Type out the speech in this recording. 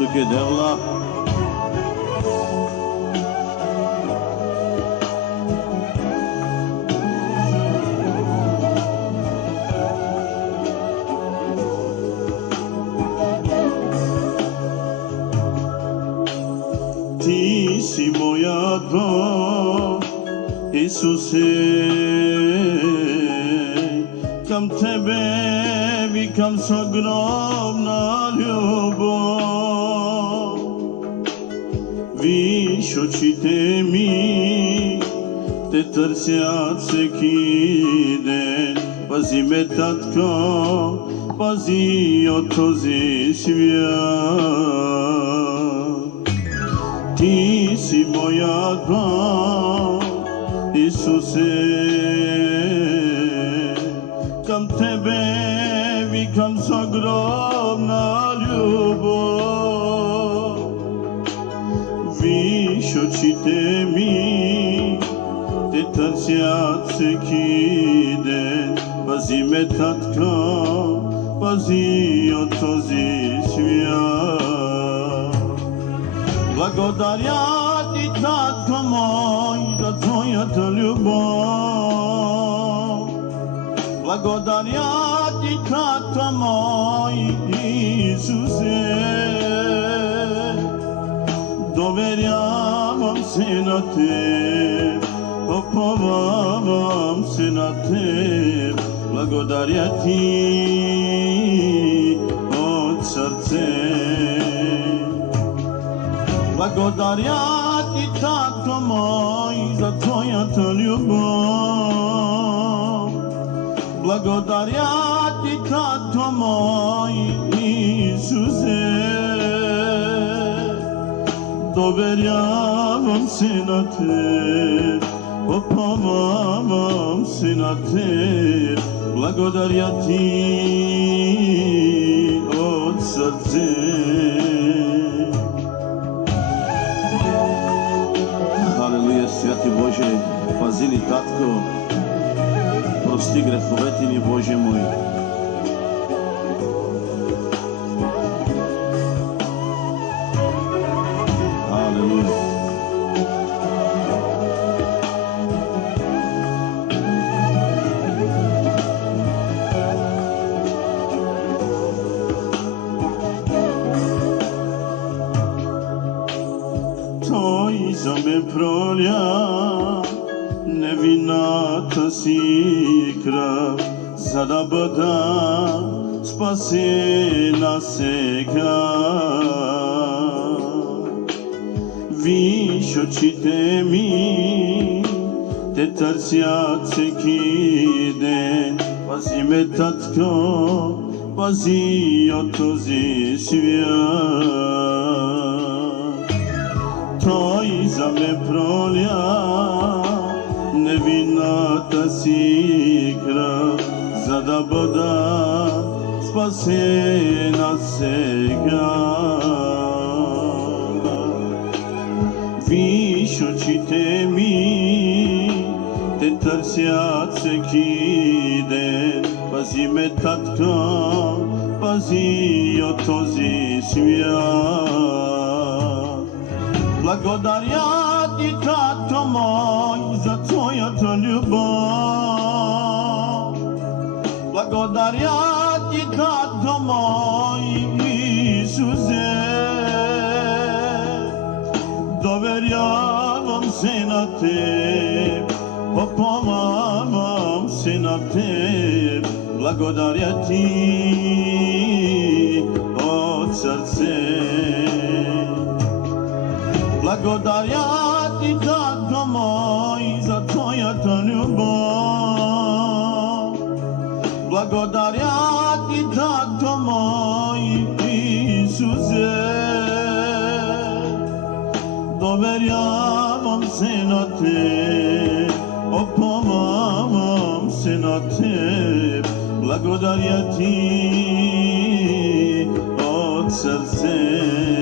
tuк е Девла. Ти си моят Бог, Исусе, към Тебе викам с огромна любов. Виж очите ми, те търсят всеки ден. Пази ме, Татко, пази от този свят. Ти си моят Бог, Исусе, към Тебе викам с огромна любов. Виж очите ми, те търсят всеки ден. Пази ме, Татко, пази от този свят. Благодаря Ти, Татко мой, за Твоята любов. Благодаря Ти, Татко мой, Исусе. Доверявам се на Теб, уповавам се на Теб. Благодаря Ти от сърце. Благодаря Ти, Татко мой, за Твоята любов. Благодаря Ти, Татко мой, Исусе. Доверявам се на Теб, уповавам се на Теб. Благодаря Ти от сърце. Халелуя, святи Боже, пази ни, Татко, прости греховете ни, Боже мой. Халелуя. Той за ме проля невинната си кръв, за да бъда спасена сега. Виж очите ми, те търсят всеки ден. Пази ме, Татко, пази от този свят. Той за ме проля невинната си кръв, за да бъда спасена сега. Виж очите ми, те търсят всеки ден. Пази ме, Татко, пази от този свят. Благодаря Ти, Татко мой, за Твоята любов. Благодаря Ти, Татко мой, Исусе. Доверявам се на Теб, уповавам се на Теб. Благодаря Ти от сърце. Благодаря Ти, Татко мой, за Твоята любов. Благодаря Ти, Татко мой, Исусе. Доверявам се на Теб, уповавам се на Теб. Благодаря Ти от сърце.